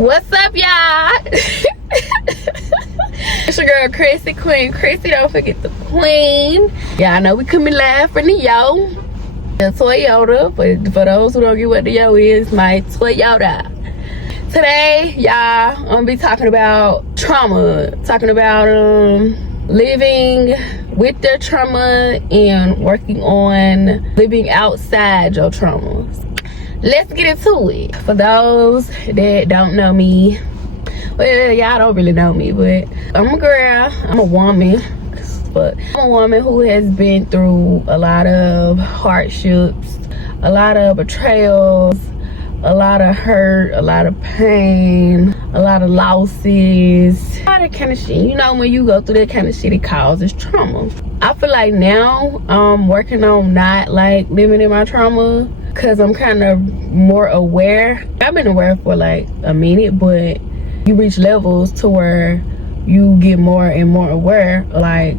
What's up, y'all? It's your girl Chrissy, Queen Chrissy. Don't forget the Queen. Yeah, I know we coming live from the Yo, the Toyota, but for those who don't get what the Yo is, my Toyota. Today, y'all, I'm gonna be talking about trauma, talking about living with their trauma and working on living outside your traumas. Let's get into it. For those that don't know me, well, y'all don't really know me, but I'm a girl, I'm a woman, but I'm a woman who has been through a lot of hardships, a lot of betrayals, a lot of hurt, a lot of pain, a lot of losses, all that kind of shit. You know, when you go through that kind of shit, it causes trauma. I feel like now I'm working on not like living in my trauma, because I'm kind of more aware. I've been aware for like a minute, but you reach levels to where you get more and more aware of like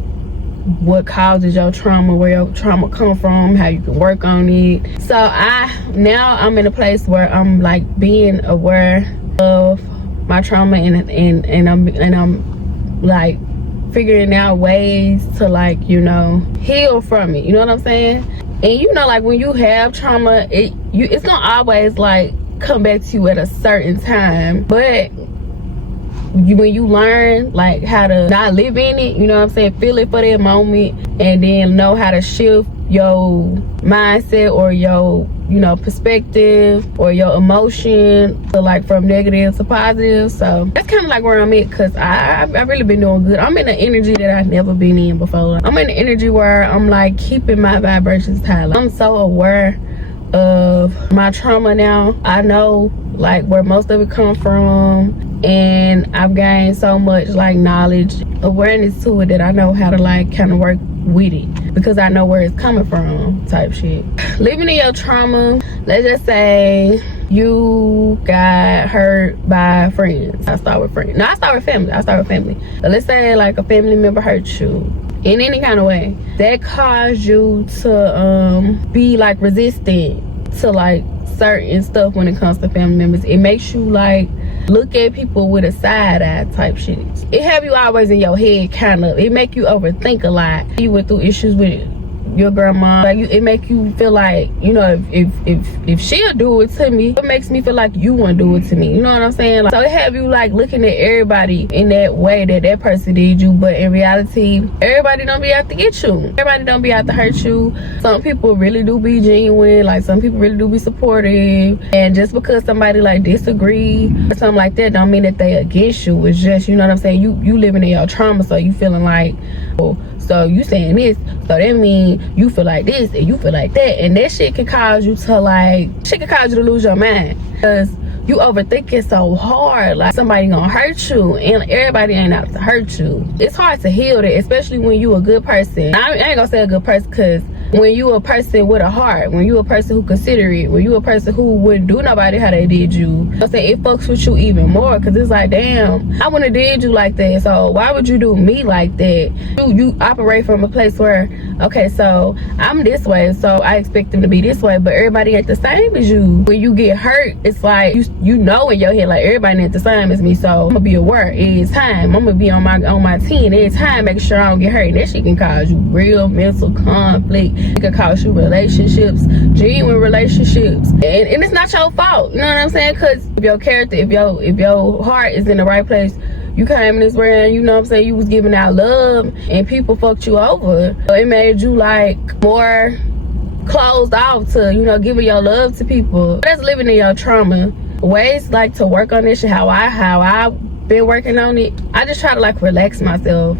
what causes your trauma, where your trauma come from, how you can work on it. So I'm in a place where I'm like being aware of my trauma, and I'm like figuring out ways to like, you know, heal from it. You know what I'm saying? And you know, like when you have trauma, it's gonna always like come back to you at a certain time. But when you learn like how to not live in it, you know what I'm saying, feel it for that moment, and then know how to shift your mindset or your, you know, perspective or your emotion to like from negative to positive. So that's kind of like where I'm at, because I've really been doing good. I'm in an energy that I've never been in before. I'm in an energy where I'm like keeping my vibrations high. I'm so aware of my trauma now. I know like where most of it come from, and I've gained so much like knowledge, awareness to it, that I know how to like kind of work with it, because I know where it's coming from type shit. Living in your trauma, let's just say you got hurt by friends. I start with friends. No, I start with family. But let's say like a family member hurt you in any kind of way that caused you to be like resistant to like certain stuff when it comes to family members. It makes you like look at people with a side eye type shit. It have you always in your head, kind of. It make you overthink a lot. You went through issues with your grandma, like it make you feel like, you know, if she'll do it to me, it makes me feel like you won't do it to me. You know what I'm saying? Like, so it have you like looking at everybody in that way that that person did you, but in reality, everybody don't be out to get you. Everybody don't be out to hurt you. Some people really do be genuine. Like some people really do be supportive, and just because somebody like disagree or something like that, don't mean that they against you. It's just, you know what I'm saying, you living in your trauma, so you feeling like, oh, so you saying this, so that means you feel like this and you feel like that, and that shit can cause you to like, shit can cause you to lose your mind, because you overthink it so hard. Like somebody gonna hurt you, and everybody ain't out to hurt you. It's hard to heal that, especially when you a good person. I ain't gonna say a good person, because when you a person with a heart, when you a person who considerate, when you a person who wouldn't do nobody how they did you, I say it fucks with you even more, because it's like, damn, I wouldn't have did you like that, so why would you do me like that? You operate from a place where, okay, so I'm this way, so I expect them to be this way, but everybody ain't the same as you. When you get hurt, it's like you know in your head like everybody ain't the same as me, so I'm gonna be aware every time. I'm gonna be on my team every time, making sure I don't get hurt. And that shit can cause you real mental conflict. It can cause you relationships, genuine relationships, and it's not your fault. You know what I'm saying? Because if your character, if your heart is in the right place, you came in this world, you know what I'm saying, you was giving out love, and people fucked you over. So it made you like more closed off to, you know, giving your love to people. That's living in your trauma. Ways like to work on this shit, how I've been working on it, I just try to like relax myself.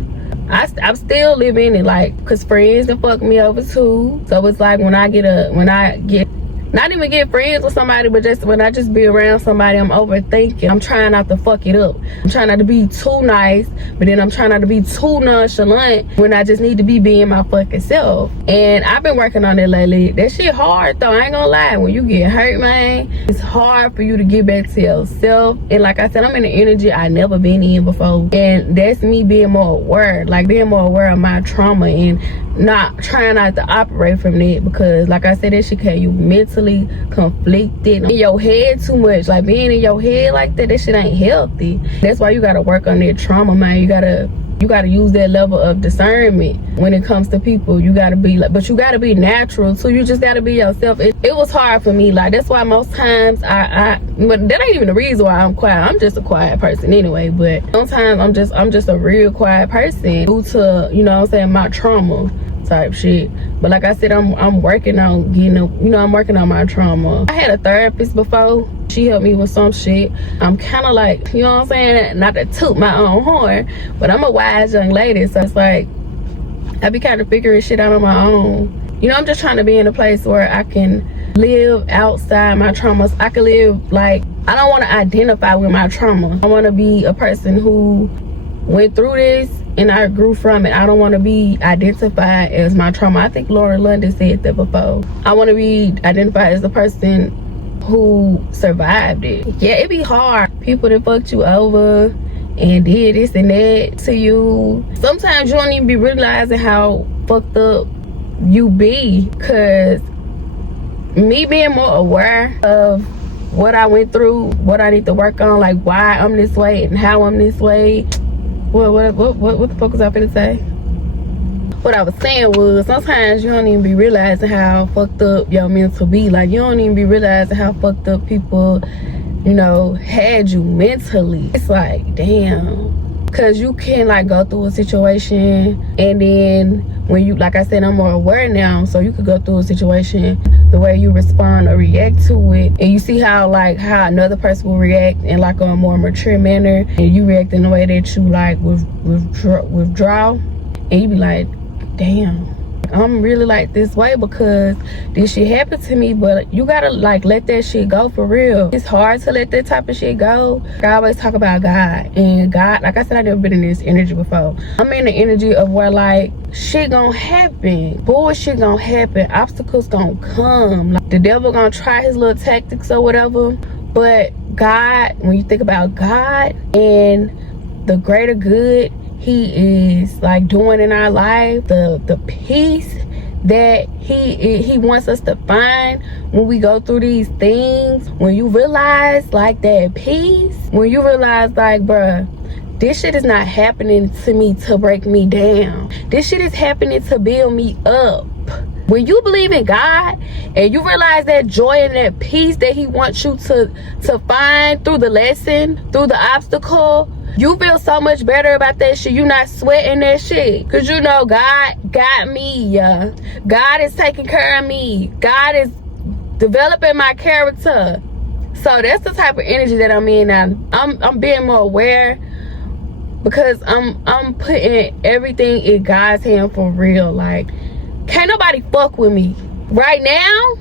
I'm still living it, like, because friends that fuck me over too. So it's like when I get not even get friends with somebody, but just when I just be around somebody, I'm overthinking. I'm trying not to fuck it up. I'm trying not to be too nice, but then I'm trying not to be too nonchalant when I just need to be being my fucking self. And I've been working on it lately. That shit hard though, I ain't gonna lie. When you get hurt, man, it's hard for you to get back to yourself. And like I said, I'm in an energy I never been in before. And that's me being more aware, like being more aware of my trauma and trying not to operate from it, because like I said, that shit can you mentally conflicted in your head too much. Like being in your head like that shit ain't healthy. That's why you gotta work on that trauma, man. You gotta use that level of discernment when it comes to people. You gotta be like, but you gotta be natural too. You just gotta be yourself. It was hard for me. Like that's why most times but that ain't even the reason why I'm quiet. I'm just a quiet person anyway. But sometimes I'm just a real quiet person due to, you know what I'm saying, my trauma type shit. But like I said, I'm working on getting I'm working on my trauma. I had a therapist before. She helped me with some shit. I'm kind of like, you know what I'm saying, not to toot my own horn, but I'm a wise young lady, so it's like I be kind of figuring shit out on my own. You know, I'm just trying to be in a place where I can live outside my traumas. I can live like, I don't want to identify with my trauma. I want to be a person who went through this and I grew from it. I don't want to be identified as my trauma. I think Lauren London said that before. I want to be identified as the person who survived it. Yeah, it be hard. People that fucked you over and did this and that to you. Sometimes you don't even be realizing how fucked up you be, because me being more aware of what I went through, what I need to work on, like why I'm this way and how I'm this way. What the fuck was I finna say? What I was saying was, sometimes you don't even be realizing how fucked up your mental be. Like, you don't even be realizing how fucked up people, you know, had you mentally. It's like, damn. Because you can, like, go through a situation, and then when you, like I said, I'm more aware now, so you could go through a situation, the way you respond or react to it, and you see how another person will react in, like, a more mature manner, and you react in a way that you, like, withdraw, and you be like, damn, I'm really like this way because this shit happened to me. But you gotta like let that shit go for real. It's hard to let that type of shit go. I always talk about God, and God, like I said, I never been in this energy before. I'm in the energy of where like shit gonna happen, bullshit gonna happen, obstacles gonna come, like the devil gonna try his little tactics or whatever. But God, when you think about God and the greater good he is like doing in our life, the peace that he wants us to find when we go through these things, when you realize like that peace, when you realize like, bruh, this shit is not happening to me to break me down, this shit is happening to build me up. When you believe in God and you realize that joy and that peace that he wants you to find through the lesson, through the obstacle, you feel so much better about that shit. You not sweating that shit, because you know God got me. God is taking care of me. God is developing my character. So that's the type of energy that I'm in now. I'm being more aware, because I'm putting everything in God's hand for real. Like, can't nobody fuck with me right now.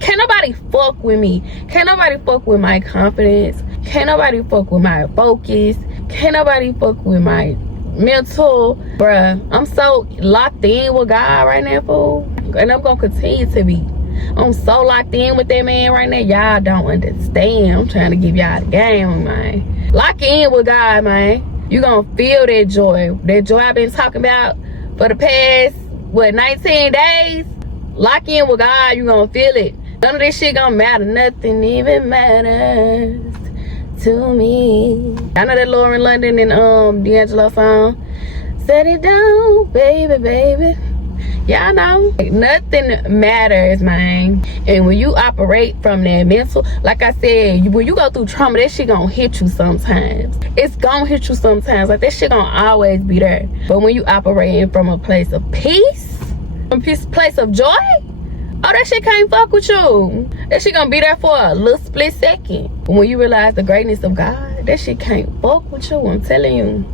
Can't nobody fuck with me. Can't nobody fuck with my confidence. Can't nobody fuck with my focus. Can't nobody fuck with my mental. Bruh, I'm so locked in with God right now, fool. And I'm gonna continue to be. I'm so locked in with that man right now. Y'all don't understand. I'm trying to give y'all the game, man. Lock in with God, man. You gonna feel that joy. That joy I've been talking about for the past, 19 days? Lock in with God, you gonna feel it. None of this shit gonna matter. Nothing even matters to me. I know that Lauren London and D'Angelo song. Set it down, baby, baby. Y'all know, like, nothing matters, man. And when you operate from that mental, like I said, when you go through trauma, that shit gonna hit you sometimes. It's gonna hit you sometimes. Like, that shit gonna always be there. But when you operating from a place of peace, a place of joy, oh, that shit can't fuck with you. That shit gonna be there for a little split second. When you realize the greatness of God, that shit can't fuck with you, I'm telling you.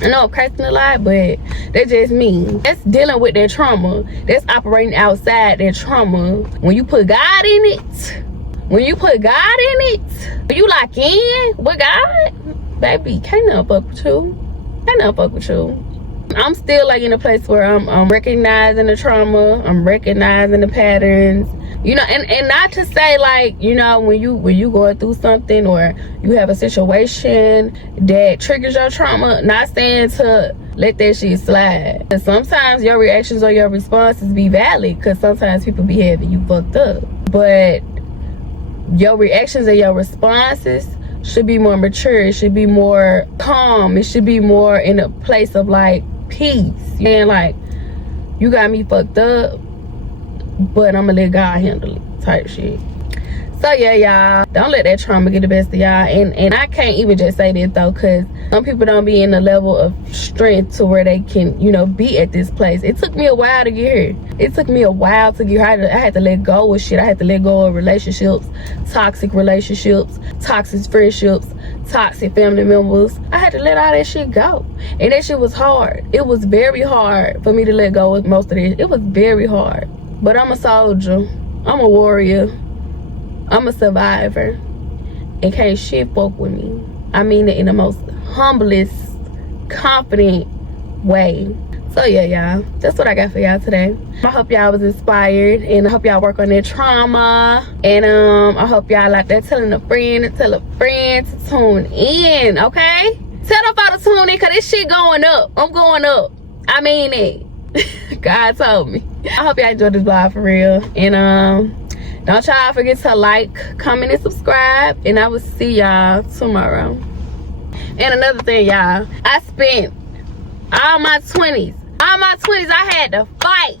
I know I'm cursing a lot, but that's just me. That's dealing with that trauma. That's operating outside that trauma. When you put God in it, when you lock in with God, baby, can't nothing fuck with you. Can't nothing fuck with you. I'm still like in a place where I'm recognizing the trauma, I'm recognizing the patterns, you know, and not to say like, you know, when you going through something or you have a situation that triggers your trauma, not saying to let that shit slide. Cause sometimes your reactions or your responses be valid, because sometimes people be having you fucked up. But your reactions and your responses should be more mature. It should be more calm. It should be more in a place of like peace. And like, you got me fucked up, but I'ma let God handle it type shit. So yeah, y'all, don't let that trauma get the best of y'all. And I can't even just say this though, because some people don't be in the level of strength to where they can, you know, be at this place. It took me a while to get here. It took me a while to get here. I had to let go of shit. I had to let go of relationships, toxic relationships, toxic friendships, toxic family members. I had to let all that shit go. And that shit was hard. It was very hard for me to let go of most of this. It was very hard. But I'm a soldier. I'm a warrior. I'm a survivor, and can't shit fuck with me. I mean it in the most humblest, confident way. So yeah, y'all, that's what I got for y'all today. I hope y'all was inspired, and I hope y'all work on their trauma. And I hope y'all like that, telling a friend and tell a friend to tune in, okay? Tell them about to tune in, cause this shit going up. I'm going up. I mean it. God told me. I hope y'all enjoyed this vlog for real. And don't y'all forget to like, comment, and subscribe. And I will see y'all tomorrow. And another thing, y'all, I spent all my 20s. I had to fight.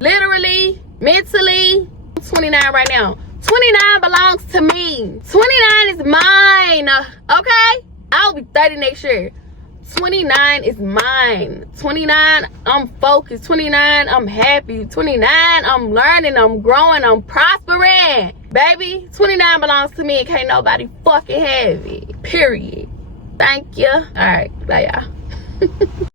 Literally, mentally. I'm 29 right now. 29 belongs to me. 29 is mine. Okay? I'll be 30 next year. 29 is mine. 29, I'm focused. 29, I'm happy. 29, I'm learning, I'm growing, I'm prospering. Baby, 29 belongs to me and can't nobody fucking have it. Period. Thank you. All right, bye y'all.